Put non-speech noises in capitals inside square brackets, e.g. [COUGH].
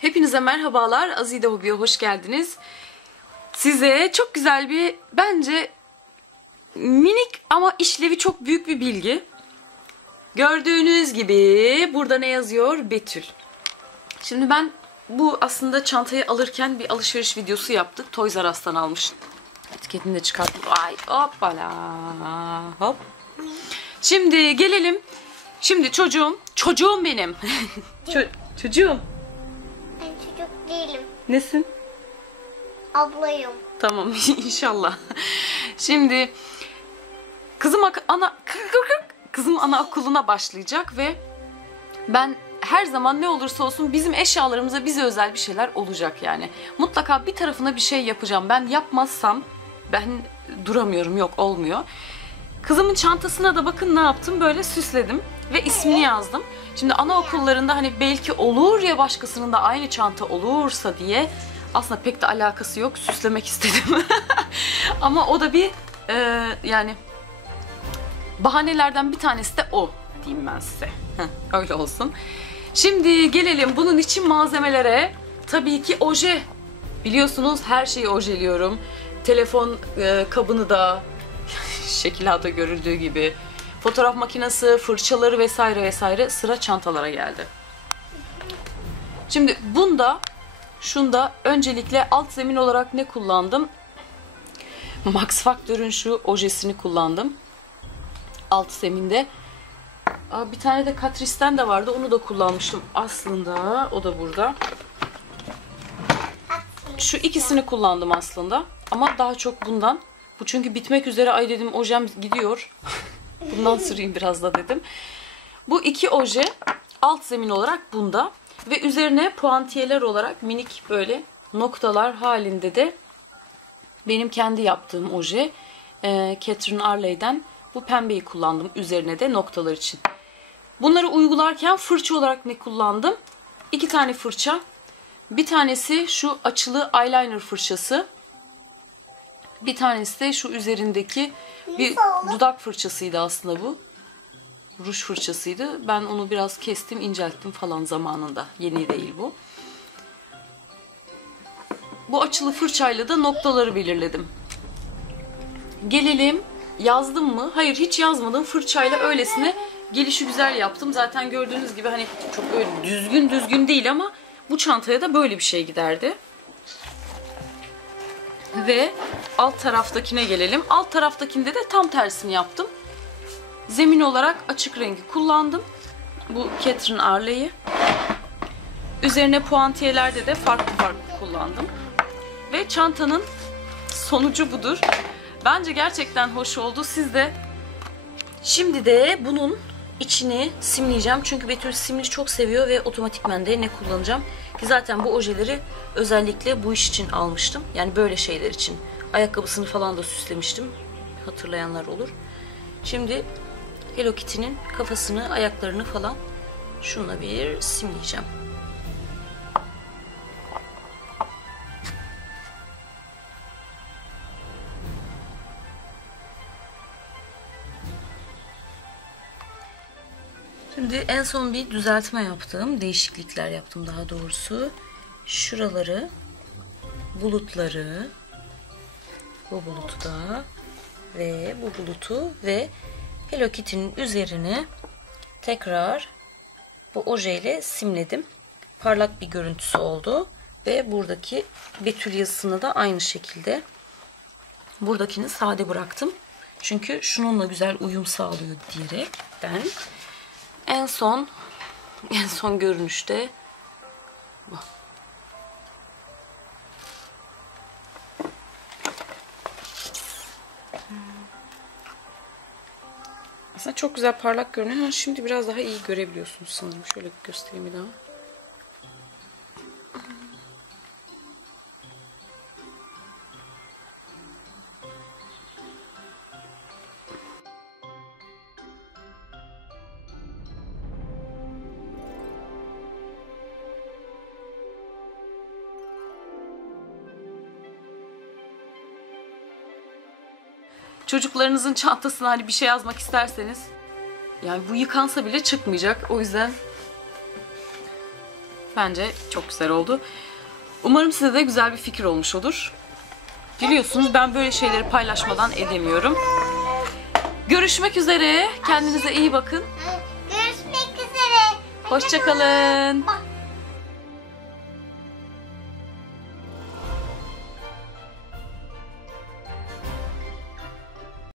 Hepinize merhabalar. Azide Hobi'ye hoş geldiniz. Size çok güzel bir bence minik ama işlevi çok büyük bir bilgi. Gördüğünüz gibi burada ne yazıyor? Betül. Şimdi ben bu aslında çantayı alırken bir alışveriş videosu yaptık. Toys R Us'tan almıştım. Etiketini de çıkarttım. Ay hoppala. Hop. Şimdi gelelim. Şimdi çocuğum, çocuğum benim. [LAUGHS] Ço- çocuğum. Ben çocuk değilim. Nesin? Ablayım. Tamam [LAUGHS] inşallah. Şimdi kızım ana kızım anaokuluna başlayacak ve ben her zaman ne olursa olsun bizim eşyalarımıza bize özel bir şeyler olacak yani. Mutlaka bir tarafına bir şey yapacağım. Ben yapmazsam ben duramıyorum yok olmuyor. Kızımın çantasına da bakın ne yaptım böyle süsledim ve ismini yazdım. Şimdi anaokullarında hani belki olur ya başkasının da aynı çanta olursa diye aslında pek de alakası yok süslemek istedim. [LAUGHS] Ama o da bir e, yani bahanelerden bir tanesi de o diyeyim ben size. Öyle olsun. Şimdi gelelim bunun için malzemelere. Tabii ki oje. Biliyorsunuz her şeyi ojeliyorum. Telefon e, kabını da [LAUGHS] şekilada görüldüğü gibi. Fotoğraf makinesi, fırçaları vesaire vesaire sıra çantalara geldi. Şimdi bunda, şunda öncelikle alt zemin olarak ne kullandım? Max Factor'ın şu ojesini kullandım. Alt zeminde. Aa, bir tane de Catrice'den de vardı. Onu da kullanmıştım aslında. O da burada. Şu ikisini kullandım aslında. Ama daha çok bundan. Bu çünkü bitmek üzere. Ay dedim ojem gidiyor. [LAUGHS] Bundan süreyim biraz da dedim. Bu iki oje alt zemin olarak bunda. Ve üzerine puantiyeler olarak minik böyle noktalar halinde de benim kendi yaptığım oje. E, Catherine Arley'den bu pembeyi kullandım üzerine de noktalar için. Bunları uygularken fırça olarak ne kullandım? İki tane fırça. Bir tanesi şu açılı eyeliner fırçası. Bir tanesi de şu üzerindeki bir dudak fırçasıydı aslında bu. Ruj fırçasıydı. Ben onu biraz kestim, incelttim falan zamanında. Yeni değil bu. Bu açılı fırçayla da noktaları belirledim. Gelelim yazdım mı? Hayır hiç yazmadım. Fırçayla öylesine gelişi güzel yaptım. Zaten gördüğünüz gibi hani çok böyle düzgün düzgün değil ama bu çantaya da böyle bir şey giderdi. Ve alt taraftakine gelelim. Alt taraftakinde de tam tersini yaptım. Zemin olarak açık rengi kullandım. Bu Catherine Arley'i. Üzerine puantiyelerde de farklı farklı kullandım. Ve çantanın sonucu budur. Bence gerçekten hoş oldu. Siz de şimdi de bunun içini simleyeceğim. Çünkü Betül simli çok seviyor ve otomatikmen de ne kullanacağım. Ki zaten bu ojeleri özellikle bu iş için almıştım. Yani böyle şeyler için. Ayakkabısını falan da süslemiştim. Hatırlayanlar olur. Şimdi Hello Kitty'nin kafasını, ayaklarını falan şunla bir simleyeceğim. Şimdi en son bir düzeltme yaptım. Değişiklikler yaptım daha doğrusu. Şuraları, bulutları, bu bulutu da ve bu bulutu ve Hello Kitty'nin üzerine tekrar bu ojeyle simledim. Parlak bir görüntüsü oldu. Ve buradaki Betül yazısını da aynı şekilde buradakini sade bıraktım. Çünkü şununla güzel uyum sağlıyor diyerekten en son [LAUGHS] en son görünüşte bu. Aslında çok güzel parlak görünüyor. Şimdi biraz daha iyi görebiliyorsunuz sanırım. Şöyle göstereyim bir daha. Çocuklarınızın çantasına hani bir şey yazmak isterseniz yani bu yıkansa bile çıkmayacak. O yüzden Bence çok güzel oldu. Umarım size de güzel bir fikir olmuş olur. Biliyorsunuz ben böyle şeyleri paylaşmadan edemiyorum. Görüşmek üzere. Kendinize iyi bakın. Görüşmek üzere. Hoşçakalın.